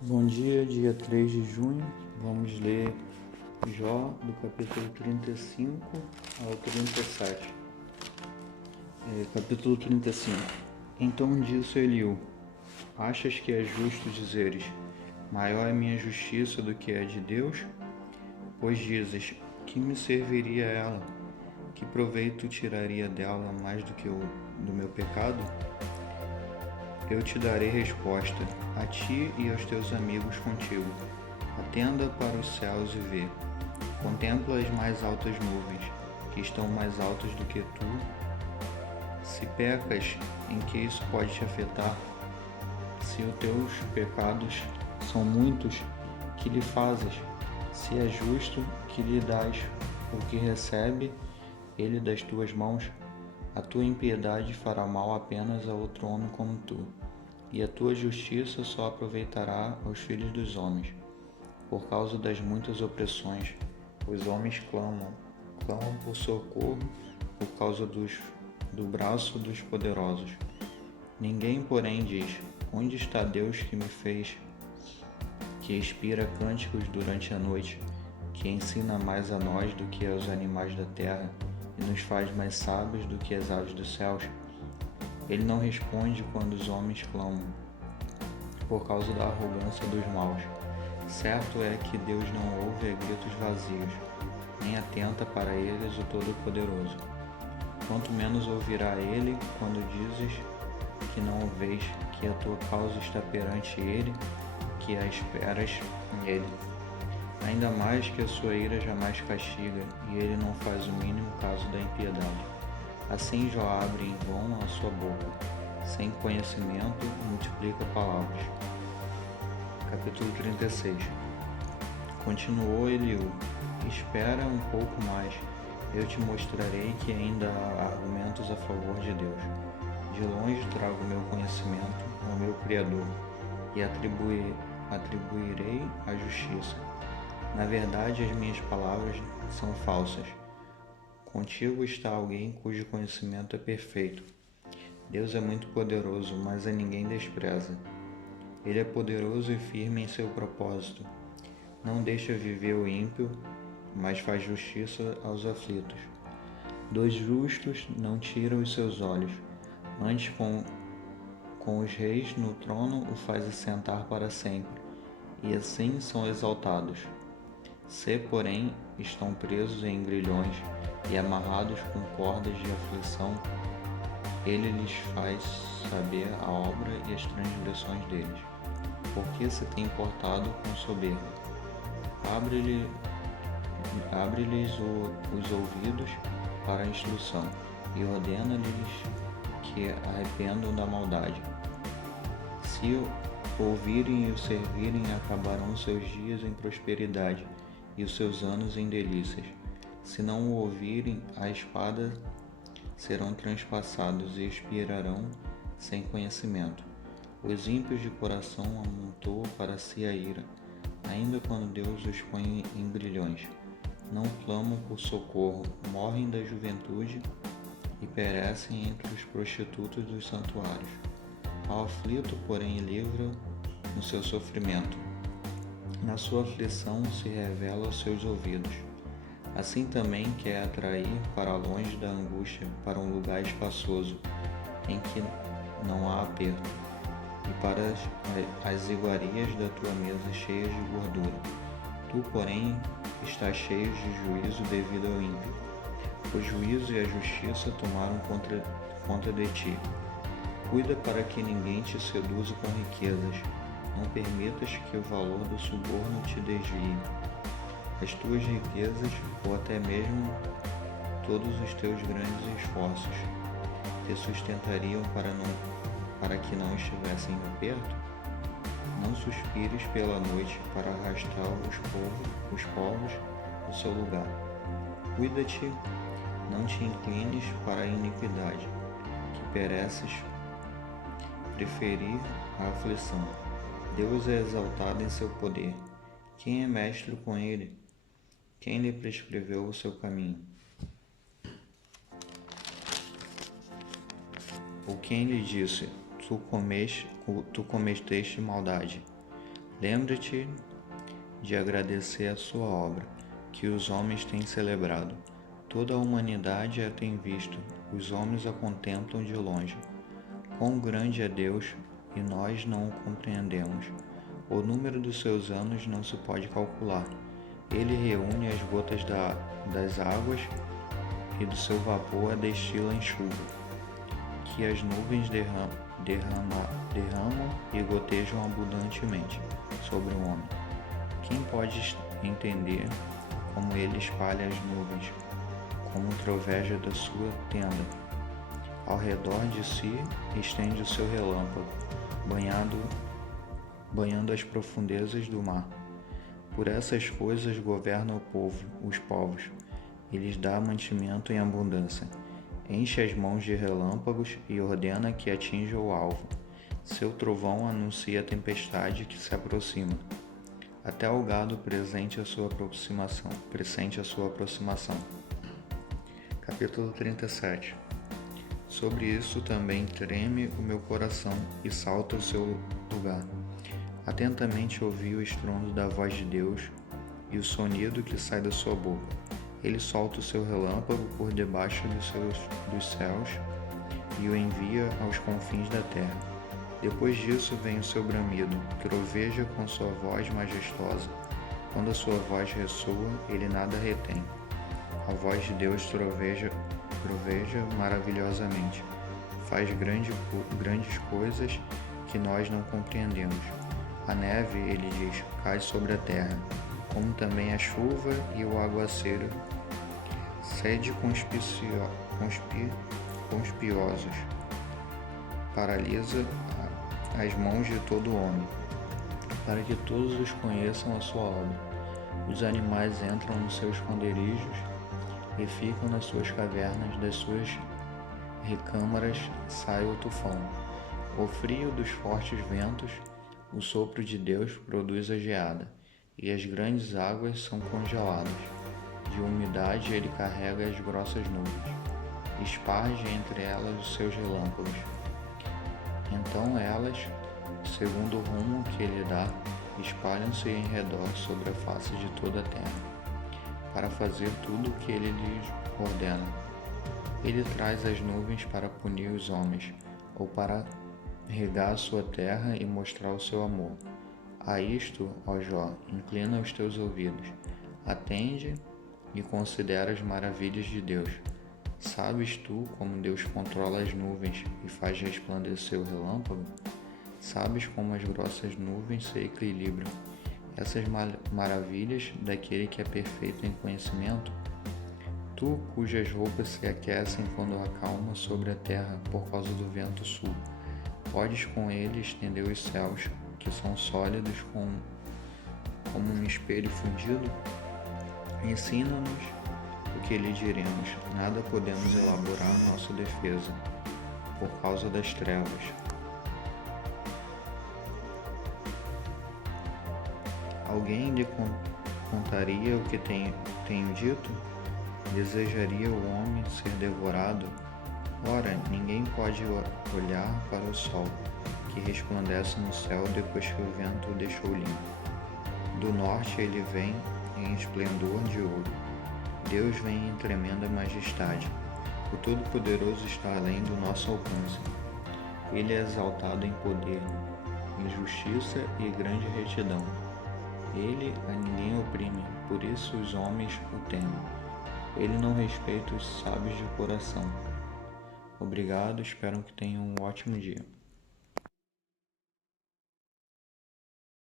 Bom dia, dia 3 de junho. Vamos ler Jó, do capítulo 35 ao 37. Capítulo 35. Então disse Eliú: Achas que é justo dizeres: Maior é minha justiça do que a de Deus? Pois dizes: Que me serviria ela? Que proveito tiraria dela mais do que do meu pecado? Eu te darei resposta, a ti e aos teus amigos contigo. Atenda para os céus e vê. Contempla as mais altas nuvens, que estão mais altas do que tu. Se pecas, em que isso pode te afetar? Se os teus pecados são muitos, que lhe fazes? Se é justo, que lhe dás o que recebe ele das tuas mãos? A tua impiedade fará mal apenas a outro homem como tu, e a tua justiça só aproveitará aos filhos dos homens. Por causa das muitas opressões, os homens clamam por socorro por causa do braço dos poderosos. Ninguém, porém, diz: Onde está Deus que me fez, que inspira cânticos durante a noite, que ensina mais a nós do que aos animais da terra e nos faz mais sábios do que as aves dos céus? Ele não responde quando os homens clamam, por causa da arrogância dos maus. Certo é que Deus não ouve a gritos vazios, nem atenta para eles o Todo-Poderoso. Quanto menos ouvirá ele quando dizes que não o vês, que a tua causa está perante ele, que a esperas nele. Ainda mais que a sua ira jamais castiga, e ele não faz o mínimo caso da impiedade. Assim Jó abre em vão a sua boca, sem conhecimento multiplica palavras. Capítulo 36. Continuou Eliú: Espera um pouco mais, eu te mostrarei que ainda há argumentos a favor de Deus. De longe trago meu conhecimento ao meu Criador, e atribuirei a justiça. Na verdade, as minhas palavras são falsas. Contigo está alguém cujo conhecimento é perfeito. Deus é muito poderoso, mas a ninguém despreza. Ele é poderoso e firme em seu propósito. Não deixa viver o ímpio, mas faz justiça aos aflitos. Dos justos não tira os seus olhos, antes com os reis no trono o faz assentar para sempre, e assim são exaltados. Se, porém, estão presos em grilhões e amarrados com cordas de aflição, ele lhes faz saber a obra e as transgressões deles. Porque se tem importado com soberba? Abre-lhes os ouvidos para a instrução e ordena-lhes que arrependam da maldade. Se ouvirem e o servirem, acabarão seus dias em prosperidade e os seus anos em delícias. Se não o ouvirem, a espada serão transpassados e expirarão sem conhecimento. Os ímpios de coração amontoam para si a ira, ainda quando Deus os põe em grilhões. Não clamam por socorro, morrem da juventude e perecem entre os prostitutos dos santuários. Ao aflito, porém, livra no seu sofrimento. Na sua aflição se revela aos seus ouvidos. Assim também quer atrair para longe da angústia, para um lugar espaçoso, em que não há aperto, e para as iguarias da tua mesa cheias de gordura. Tu, porém, estás cheio de juízo devido ao ímpio. O juízo e a justiça tomaram conta de ti. Cuida para que ninguém te seduza com riquezas. Não permitas que o valor do suborno te desvie. As tuas riquezas, ou até mesmo todos os teus grandes esforços, te sustentariam para que não estivessem no perto? Não suspires pela noite para arrastar os povos do seu lugar. Cuida-te, não te inclines para a iniquidade, que pereces preferir a aflição. Deus é exaltado em seu poder. Quem é mestre com ele? Quem lhe prescreveu o seu caminho? Ou quem lhe disse: tu cometeste maldade? Lembra-te de agradecer a sua obra, que os homens têm celebrado. Toda a humanidade a tem visto, os homens a contemplam de longe. Quão grande é Deus, e nós não o compreendemos. O número dos seus anos não se pode calcular. Ele reúne as gotas das águas e do seu vapor a destila em chuva, que as nuvens derramam e gotejam abundantemente sobre o homem. Quem pode entender como ele espalha as nuvens, como troveja da sua tenda? Ao redor de si estende o seu relâmpago, banhando as profundezas do mar. Por essas coisas governa os povos, e lhes dá mantimento em abundância. Enche as mãos de relâmpagos e ordena que atinja o alvo. Seu trovão anuncia a tempestade que se aproxima. Até o gado pressente a sua aproximação. Capítulo 37. Sobre isso também treme o meu coração e salta o seu lugar. Atentamente ouvi o estrondo da voz de Deus e o sonido que sai da sua boca. Ele solta o seu relâmpago por debaixo dos céus e o envia aos confins da terra. Depois disso vem o seu bramido, troveja com sua voz majestosa. Quando a sua voz ressoa, ele nada retém. A voz de Deus troveja maravilhosamente. Faz grandes coisas que nós não compreendemos. A neve, ele diz, cai sobre a terra, como também a chuva e o aguaceiro. Sede conspiciosos, paralisa as mãos de todo homem, para que todos os conheçam a sua obra. Os animais entram nos seus esconderijos e ficam nas suas cavernas, das suas recâmaras sai o tufão. O frio dos fortes ventos, o sopro de Deus produz a geada, e as grandes águas são congeladas. De umidade ele carrega as grossas nuvens, esparge entre elas os seus relâmpagos. Então elas, segundo o rumo que ele dá, espalham-se em redor sobre a face de toda a terra, para fazer tudo o que ele lhes ordena. Ele traz as nuvens para punir os homens, ou para regar a sua terra e mostrar o seu amor. A isto, ó Jó, inclina os teus ouvidos, atende e considera as maravilhas de Deus. Sabes tu como Deus controla as nuvens e faz resplandecer o relâmpago? Sabes como as grossas nuvens se equilibram? Essas maravilhas daquele que é perfeito em conhecimento? Tu, cujas roupas se aquecem quando acalma sobre a terra por causa do vento sul, podes com ele estender os céus, que são sólidos como um espelho fundido? Ensina-nos o que lhe diremos, nada podemos elaborar a nossa defesa, por causa das trevas. Alguém lhe contaria o que tenho dito? Desejaria o homem ser devorado? Ora, ninguém pode olhar para o sol, que resplandece no céu depois que o vento o deixou limpo. Do norte ele vem em esplendor de ouro. Deus vem em tremenda majestade. O Todo-Poderoso está além do nosso alcance. Ele é exaltado em poder, em justiça e grande retidão. Ele a ninguém oprime, por isso os homens o temem. Ele não respeita os sábios de coração. Obrigado, espero que tenham um ótimo dia.